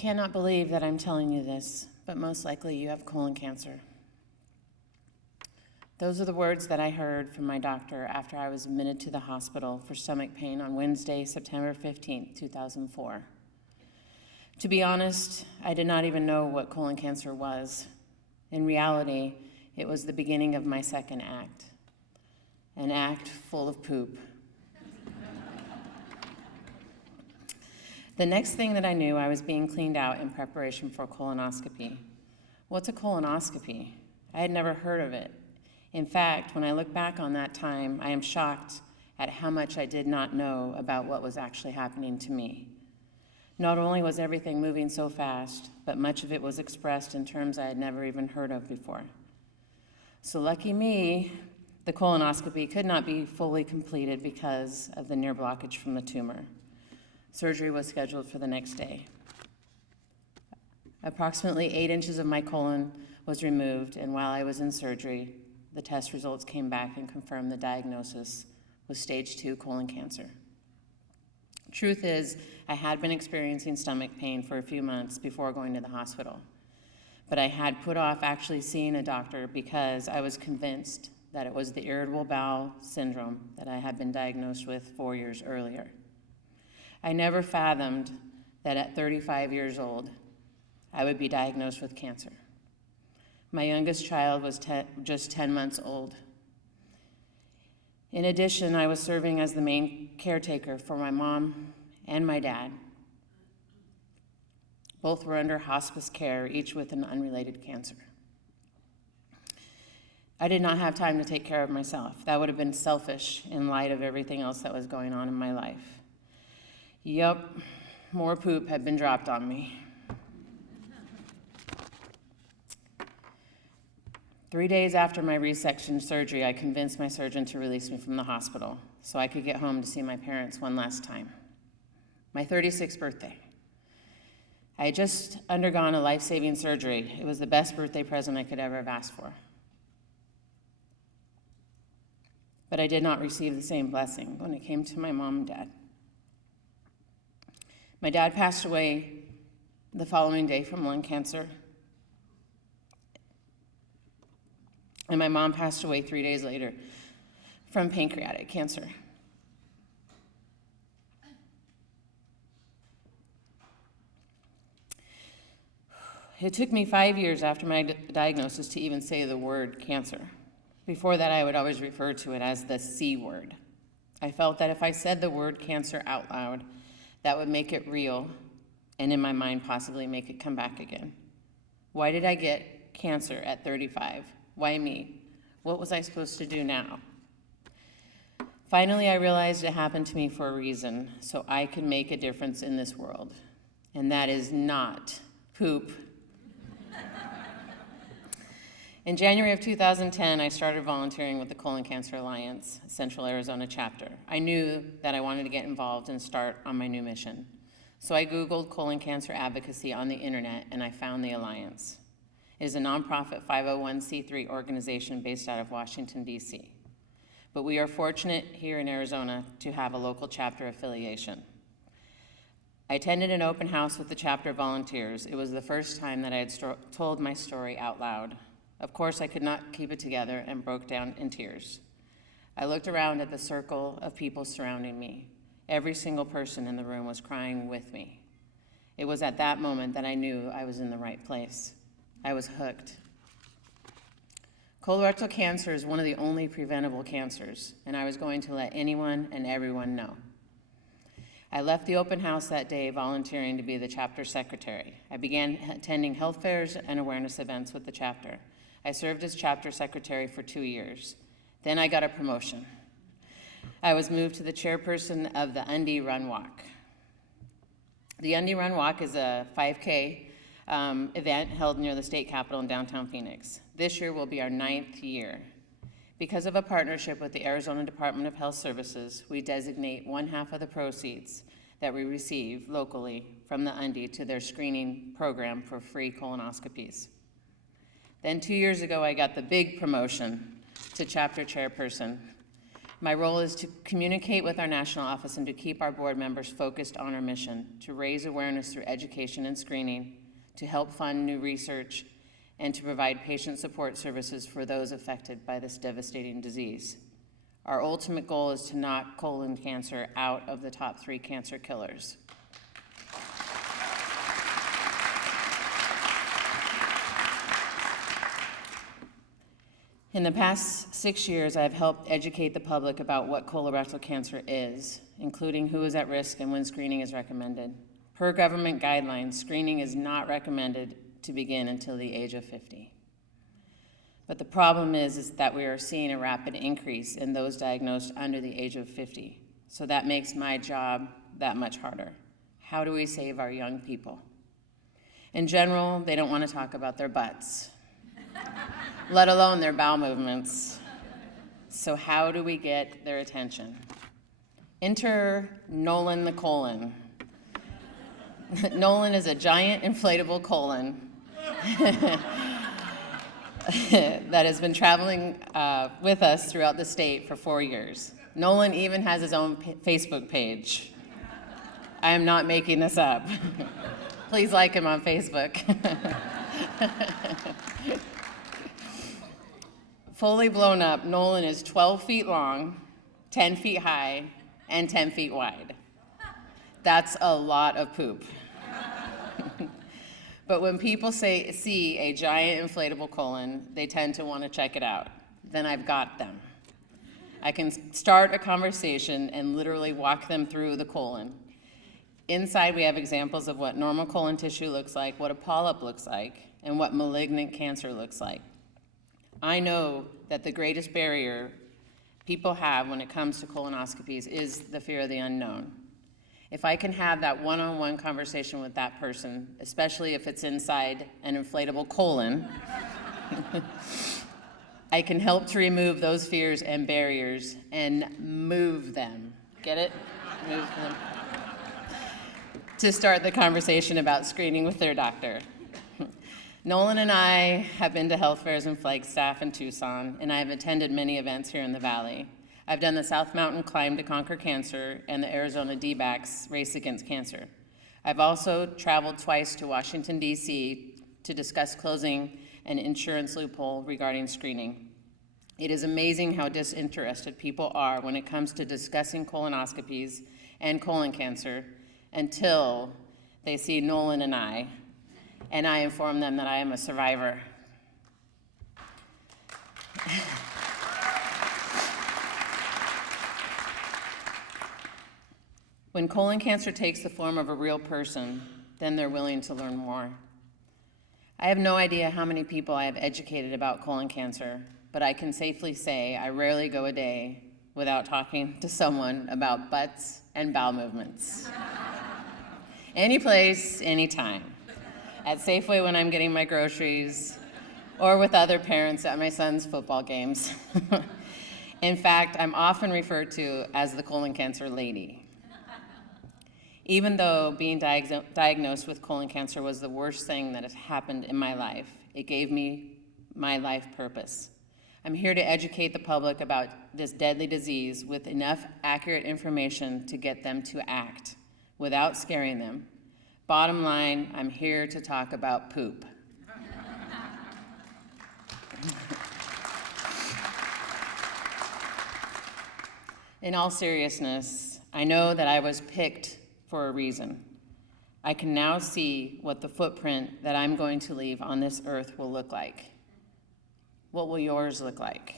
cannot believe that I'm telling you this, but most likely you have colon cancer. Those are the words that I heard from my doctor after I was admitted to the hospital for stomach pain on Wednesday, September 15, 2004. To be honest, I did not even know what colon cancer was. In reality, it was the beginning of my second act, an act full of poop. The next thing that I knew, I was being cleaned out in preparation for a colonoscopy. What's a colonoscopy? I had never heard of it. In fact, when I look back on that time, I am shocked at how much I did not know about what was actually happening to me. Not only was everything moving so fast, but much of it was expressed in terms I had never even heard of before. So lucky me, the colonoscopy could not be fully completed because of the near blockage from the tumor. Surgery was scheduled for the next day. Approximately 8 inches of my colon was removed, and while I was in surgery, the test results came back and confirmed the diagnosis was stage 2 colon cancer. Truth is, I had been experiencing stomach pain for a few months before going to the hospital, but I had put off actually seeing a doctor because I was convinced that it was the irritable bowel syndrome that I had been diagnosed with 4 years earlier. I never fathomed that at 35 years old, I would be diagnosed with cancer. My youngest child was just 10 months old. In addition, I was serving as the main caretaker for my mom and my dad. Both were under hospice care, each with an unrelated cancer. I did not have time to take care of myself. That would have been selfish in light of everything else that was going on in my life. Yup, more poop had been dropped on me. 3 days after my resection surgery, I convinced my surgeon to release me from the hospital so I could get home to see my parents one last time. My 36th birthday. I had just undergone a life-saving surgery. It was the best birthday present I could ever have asked for. But I did not receive the same blessing when it came to my mom and dad. My dad passed away the following day from lung cancer, and my mom passed away 3 days later from pancreatic cancer. It took me 5 years after my diagnosis to even say the word cancer. Before that, I would always refer to it as the C word. I felt that if I said the word cancer out loud, that would make it real, and in my mind possibly make it come back again. Why did I get cancer at 35? Why me? What was I supposed to do now? Finally, I realized it happened to me for a reason, so I could make a difference in this world, and that is not poop. In January of 2010, I started volunteering with the Colon Cancer Alliance Central Arizona chapter. I knew that I wanted to get involved and start on my new mission. So I Googled colon cancer advocacy on the internet, and I found the Alliance. It is a nonprofit 501c3 organization based out of Washington, D.C. But we are fortunate here in Arizona to have a local chapter affiliation. I attended an open house with the chapter volunteers. It was the first time that I had told my story out loud. Of course, I could not keep it together and broke down in tears. I looked around at the circle of people surrounding me. Every single person in the room was crying with me. It was at that moment that I knew I was in the right place. I was hooked. Colorectal cancer is one of the only preventable cancers, and I was going to let anyone and everyone know. I left the open house that day volunteering to be the chapter secretary. I began attending health fairs and awareness events with the chapter. I served as chapter secretary for 2 years. Then I got a promotion. I was moved to the chairperson of the Undy Run Walk. The Undy Run Walk is a 5K event held near the state capitol in downtown Phoenix. This year will be our 9th year. Because of a partnership with the Arizona Department of Health Services, we designate 1/2 of the proceeds that we receive locally from the Undy to their screening program for free colonoscopies. Then 2 years ago, I got the big promotion to chapter chairperson. My role is to communicate with our national office and to keep our board members focused on our mission, to raise awareness through education and screening, to help fund new research, and to provide patient support services for those affected by this devastating disease. Our ultimate goal is to knock colon cancer out of the top 3 cancer killers. In the past 6 years, I've helped educate the public about what colorectal cancer is, including who is at risk and when screening is recommended. Per government guidelines, screening is not recommended to begin until the age of 50. But the problem is that we are seeing a rapid increase in those diagnosed under the age of 50. So that makes my job that much harder. How do we save our young people? In general, they don't want to talk about their butts, let alone their bowel movements. So how do we get their attention? Enter Nolan the colon. Nolan is a giant inflatable colon that has been traveling with us throughout the state for 4 years. Nolan even has his own Facebook page. I am not making this up. Please like him on Facebook. Fully blown up, Nolan is 12 feet long, 10 feet high, and 10 feet wide. That's a lot of poop. But when people see a giant inflatable colon, they tend to want to check it out. Then I've got them. I can start a conversation and literally walk them through the colon. Inside, we have examples of what normal colon tissue looks like, what a polyp looks like, and what malignant cancer looks like. I know that the greatest barrier people have when it comes to colonoscopies is the fear of the unknown. If I can have that one-on-one conversation with that person, especially if it's inside an inflatable colon, I can help to remove those fears and barriers and move them. Get it? Move them. To start the conversation about screening with their doctor. Nolan and I have been to health fairs in Flagstaff and Tucson, and I have attended many events here in the Valley. I've done the South Mountain Climb to Conquer Cancer and the Arizona D-Backs Race Against Cancer. I've also traveled twice to Washington, D.C. to discuss closing an insurance loophole regarding screening. It is amazing how disinterested people are when it comes to discussing colonoscopies and colon cancer until they see Nolan and I inform them that I am a survivor. When colon cancer takes the form of a real person, then they're willing to learn more. I have no idea how many people I have educated about colon cancer, but I can safely say I rarely go a day without talking to someone about butts and bowel movements. Any place, anytime. At Safeway when I'm getting my groceries, or with other parents at my son's football games. In fact, I'm often referred to as the colon cancer lady. Even though being diagnosed with colon cancer was the worst thing that has happened in my life, it gave me my life purpose. I'm here to educate the public about this deadly disease with enough accurate information to get them to act without scaring them. Bottom line, I'm here to talk about poop. In all seriousness, I know that I was picked for a reason. I can now see what the footprint that I'm going to leave on this earth will look like. What will yours look like?